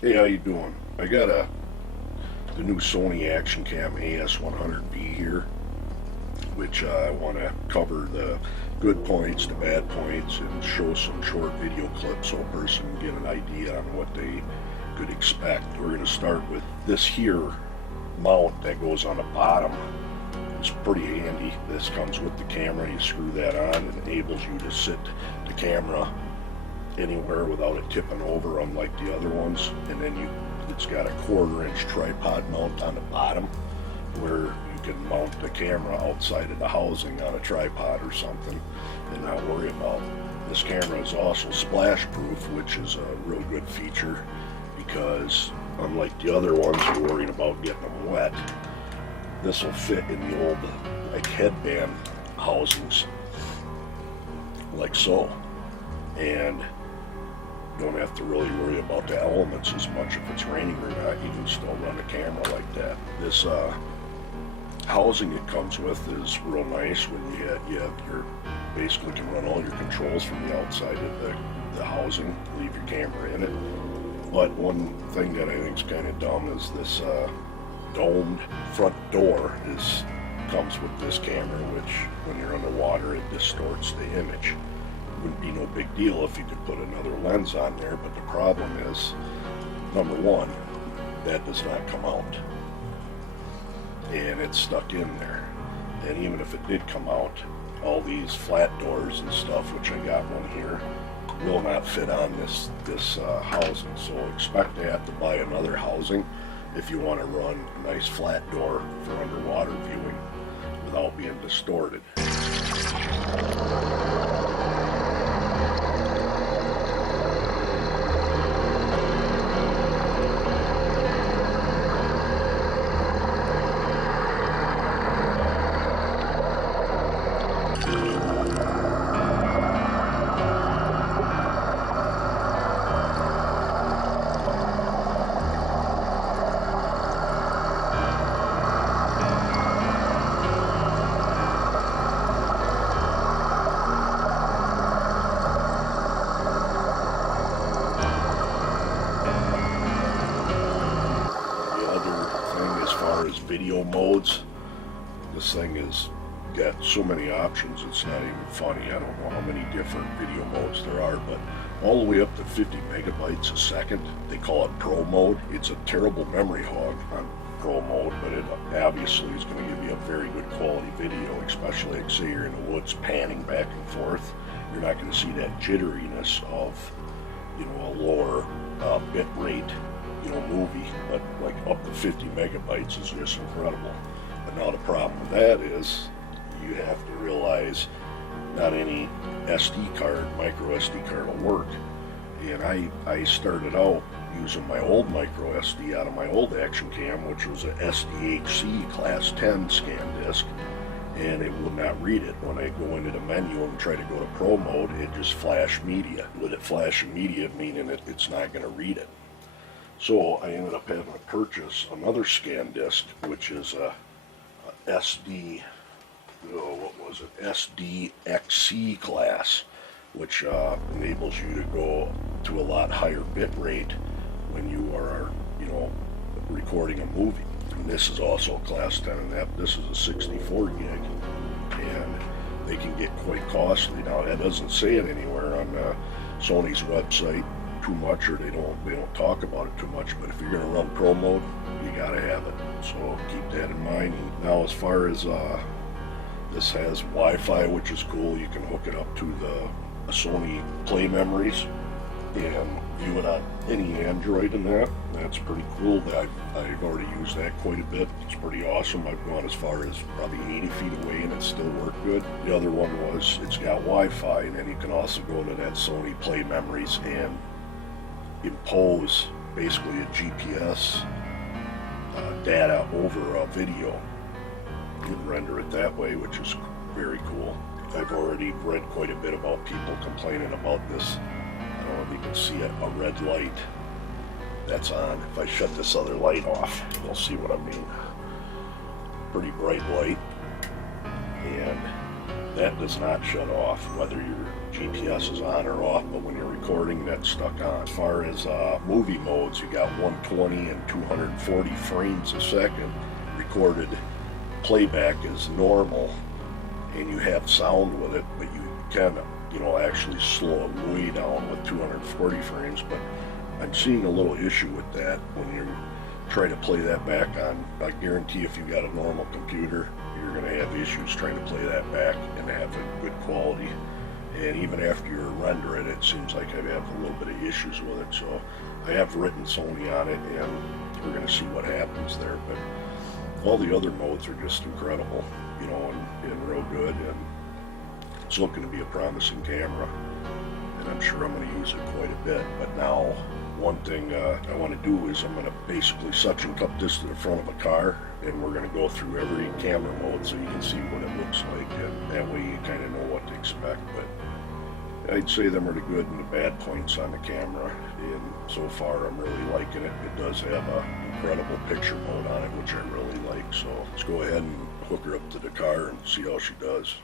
Hey, how you doing? I got the new Sony Action Cam AS100v here, which I want to cover the good points, the bad points, and show some short video clips so a person can get an idea on what they could expect. We're going to start with this here mount that goes on the bottom. It's pretty handy. This comes with the camera. You screw that on and enables you to sit the camera anywhere without it tipping over, unlike the other ones. And then it's got a 1/4-inch tripod mount on the bottom where you can mount the camera outside of the housing on a tripod or something and not worry about it. This camera is also splash proof, which is a real good feature because unlike the other ones you're worried about getting them wet, this will fit in the old like headband housings like so, and don't have to really worry about the elements as much. If it's raining or not, you can still run a camera like that. This housing it comes with is real nice. When you have your basically can run all your controls from the outside of the housing, leave your camera in it. But one thing that I think is kind of dumb is this domed front door comes with this camera, which when you're underwater it distorts the image. Wouldn't be no big deal if you could put another lens on there, but the problem is, number one, that does not come out and it's stuck in there. And even if it did come out, all these flat doors and stuff, which I got one here, will not fit on this housing. So expect to have to buy another housing if you want to run a nice flat door for underwater viewing without being distorted. Video modes, this thing has got so many options it's not even funny. I don't know how many different video modes there are, but all the way up to 50 megabytes a second. They call it Pro mode. It's a terrible memory hog on Pro mode, but it obviously is going to give you a very good quality video, especially like say you're in the woods panning back and forth. You're not going to see that jitteriness of a lower bit rate movie, but like up to 50 megabytes is just incredible. But now the problem with that is you have to realize not any SD card, micro SD card will work. And I started out using my old micro SD out of my old Action Cam, which was a SDHC class 10 scan disc, and it would not read it. When I go into the menu and try to go to Pro mode, it just flashed media. With it flashing media, meaning it's not going to read it. So I ended up having to purchase another scan disc, which is a SD, SDXC class, which enables you to go to a lot higher bit rate when you are, recording a movie. And this is also class 10, and this is a 64 gig, and they can get quite costly. Now that doesn't say it anywhere on Sony's website too much, or they don't talk about it too much, but if you're going to run Pro mode, you got to have it. So keep that in mind. Now as far as this has Wi-Fi, which is cool. You can hook it up to the Sony Play memories and view it on any Android, and that's pretty cool. I've already used that quite a bit. It's pretty awesome. I've gone as far as probably 80 feet away and it still worked good. The other one was it's got Wi-Fi, and then you can also go to that Sony Play memories and impose basically a GPS data over a video and render it that way, which is very cool. I've already read quite a bit about people complaining about this. I don't know if you can see it, a red light that's on. If I shut this other light off, you'll see what I mean. Pretty bright light, and that does not shut off whether you're GPS is on or off, but when you're recording, that's stuck on. As far as movie modes, you got 120 and 240 frames a second. Recorded playback is normal, and you have sound with it, but you can, actually slow it way down with 240 frames. But I'm seeing a little issue with that when you try to play that back on. I guarantee if you got a normal computer, you're going to have issues trying to play that back and have a good quality. And even after you render it, it seems like I have a little bit of issues with it. So I have written Sony on it, and we're going to see what happens there. But all the other modes are just incredible, and real good. And it's looking to be a promising camera, and I'm sure I'm going to use it quite a bit. But now, one thing I want to do is I'm going to basically suction cup this to the front of a car, and we're going to go through every camera mode so you can see what it looks like, and that way you kind of know what to expect. But I'd say them are the good and the bad points on the camera, and so far I'm really liking it. It does have an incredible picture mode on it, which I really like. So let's go ahead and hook her up to the car and see how she does.